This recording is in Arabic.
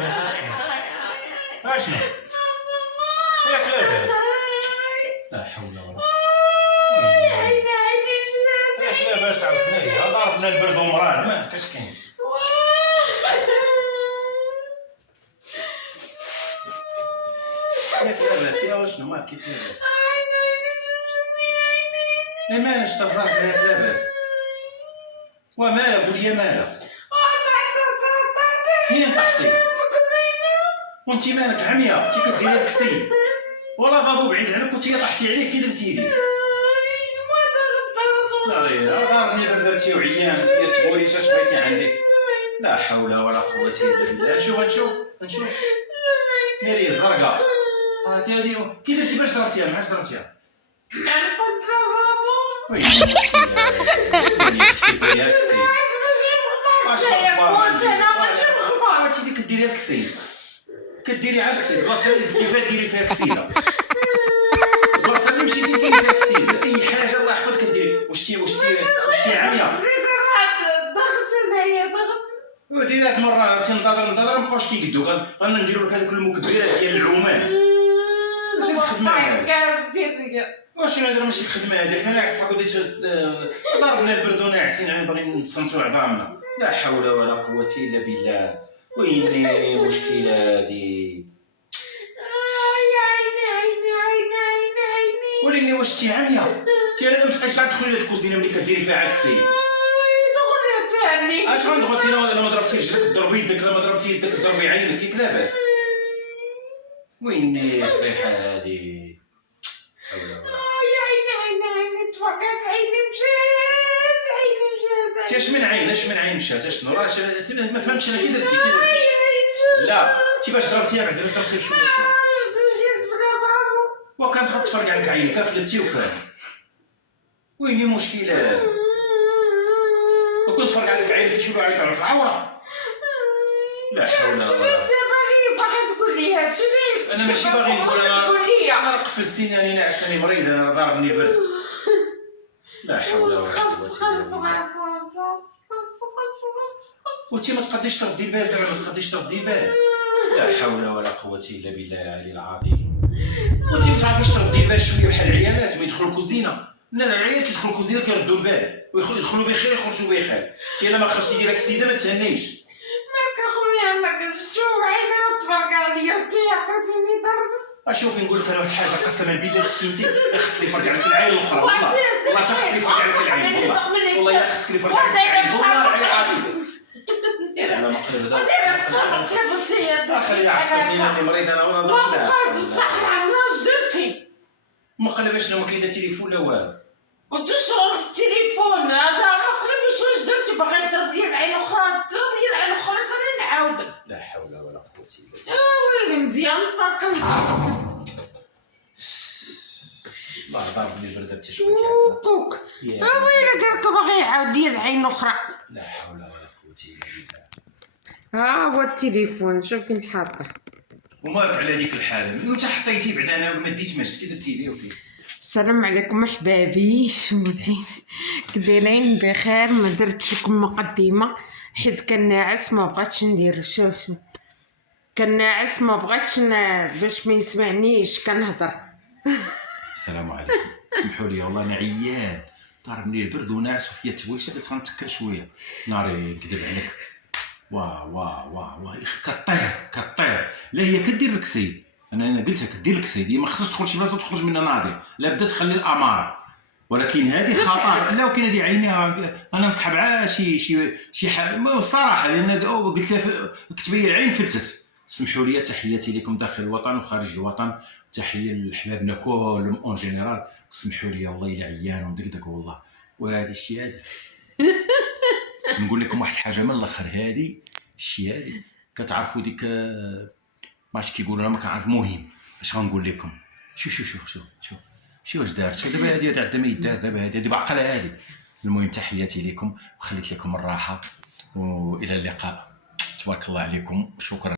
لاباس اشنو؟ ياك لاباس؟ لا حول ولا قوة. ياك لاباس عاوتاني ضربنا البرد ومران ما كاش كاين. ياك لاباس يا واشنو مالك كيف لاباس؟ لا مالش تصرف ياك لاباس؟ ومالك قول لي مالك؟ فين طحتي؟ وانتي مالك عمية؟ انتي كديري الكسي والله غابو بعيد عنك وانتي طحتي عليه كي درتي لي؟ لا غير ضاربني درتي وعيان فيا تقولي اش بغيتي عندي. لا حول ولا قوة الا بالله. نشوف ناري الزرقاء هاتي هادي كي درتي باش ضربتيها معاش ضربتيها؟ وين المشكلة؟ وين كديريها الكسي؟ هاتي اللي كديريها الكسي كديري على الكسيد البلاصه اللي استفاد ديري فيها كسيده البلاصه اللي مشيتي ديري فيها كسيده اي حاجه الله يحفظك ديري وشتي عاميه ضغط انايا ضغط وديري هاد المره تنتظر مابقاوش كيقدو غنديرو لك هذوك المكبرات ديال العمان ماشي الخدمه هادي واش هذا ماشي الخدمه هادي حنا ناعس بحال بديت ضربنا البرد وناعسين باغيين نتصنتو عظامنا لا حول ولا قوه الا بالله وين المشكلة هادي؟ عيني وريني واش انتي عامية؟ انتي راه متبقايش تدخلي للكوزينة ملي كديري فيها عكسي دخل ثاني اش غندخل انا ما ضربتي رجلك ضربي يدك لا ما ضربتي يدك ضربي عينك ياك لاباس وين الفضيحة هادي؟ عيني تفرقات عيني مشات اش من عين مشات اشنو راه ما فهمتش انا كي درتي لا انتي باش ضربتيها بعدا باش ضربتيها بشو درتيها وكانت غتفرق عليك عينك فلتي وكان وين المشكلة وكنت فرق عليك عينك شنو عيط عليك العورة لا حول ولا قوة باغي تقول لي هادشي انا ماشي باغي نقول انا راه قفزتيني راني ناعس راني مريض انا ضاربني البرد لا حول ولا قوة وانتي ما تقديش تردي البال زعما ما تقديش تردي البال لا حول ولا قوة الا بالله العلي العظيم وانتي ما تعرفيش تردي البال شويه بحال العيالات ما يدخلوا الكوزينه العيالات كيدخلوا الكوزينه كيردوا البال ويدخلوا بخير يخرجوا بخير انتي الا ما خرجتي ديالك السيده ما تهنيش مالك اخويا ما كنشوف عيني تفرق عليا وانتي عطيتيني درس اشوف نقول لك انا واحد الحاجه قسما بالله شتي انت خصني يفرق عليك العين الاخرى والله خصني يفرق عليك العين والله خصك يفرق عليك العين والله العلي العظيم انا مقلب هذا خليها عصتيني راني مريض انا ولا ضربنا بقات الصحراء واش درتي مقلب شنو ما كاين لا تليفون لا والو وتشعر في التليفون هذا مقلب واش درتي باغي تضرب لي العين الاخرى ضرب لي العين الاخرى ثاني نعاود لا حول ولا قوه الا بالله ويلي مزيان تبارك الله الله ضربني البرد حتى شويه كوك ويلي قالك باغي يعاود لي العين الاخرى لا حول ولا قوه الا بالله ها هو التليفون شوف فين حاطه ومالك على هذيك الحاله وانت حطيتيه بعدا انا ما ديتش ماش كي درتي ليه وكي السلام عليكم احبابي شمولين كدايرين بخير ما درتش لكم مقدمه حيت كان ناعس ما بغاتش ندير شوف كان ناعس ما بغاتش باش ما يسمعنيش كنهضر السلام عليكم سمحوا لي والله انا عيان ضربني البرد وناعس وفيا التويشه بغيت غنتكر شويه ناري نكذب عليك واه كطير لا هي كدير الكسيد انا قلتها كدير الكسيد هي ما خصهاش تدخل شي بلاصه وتخرج منها ناضي لا بدا تخلي الاماره ولكن هذه خطر لا ولكن هذه عينيها انا نصحب عا شي حاجه الصراحه لان قلت لها كتب لي العين فتت سمحوا لي تحياتي لكم داخل الوطن وخارج الوطن تحيه لحبابنا كلهم اون جينيرال سمحوا لي والله الا عيان ومدقدق والله وهذا الشيء هذا نقول لكم واحد الحاجه من الاخر هذه الشيء هذه كتعرفوا ديك ماش كيقولوا انا ما كنعرف المهم اش غنقول لكم شو واش دارت شو دابا هذه عندها ما يدار دابا هذه بعقلها هذه المهم تحياتي لكم وخليت لكم الراحه والى اللقاء تبارك الله عليكم شكرا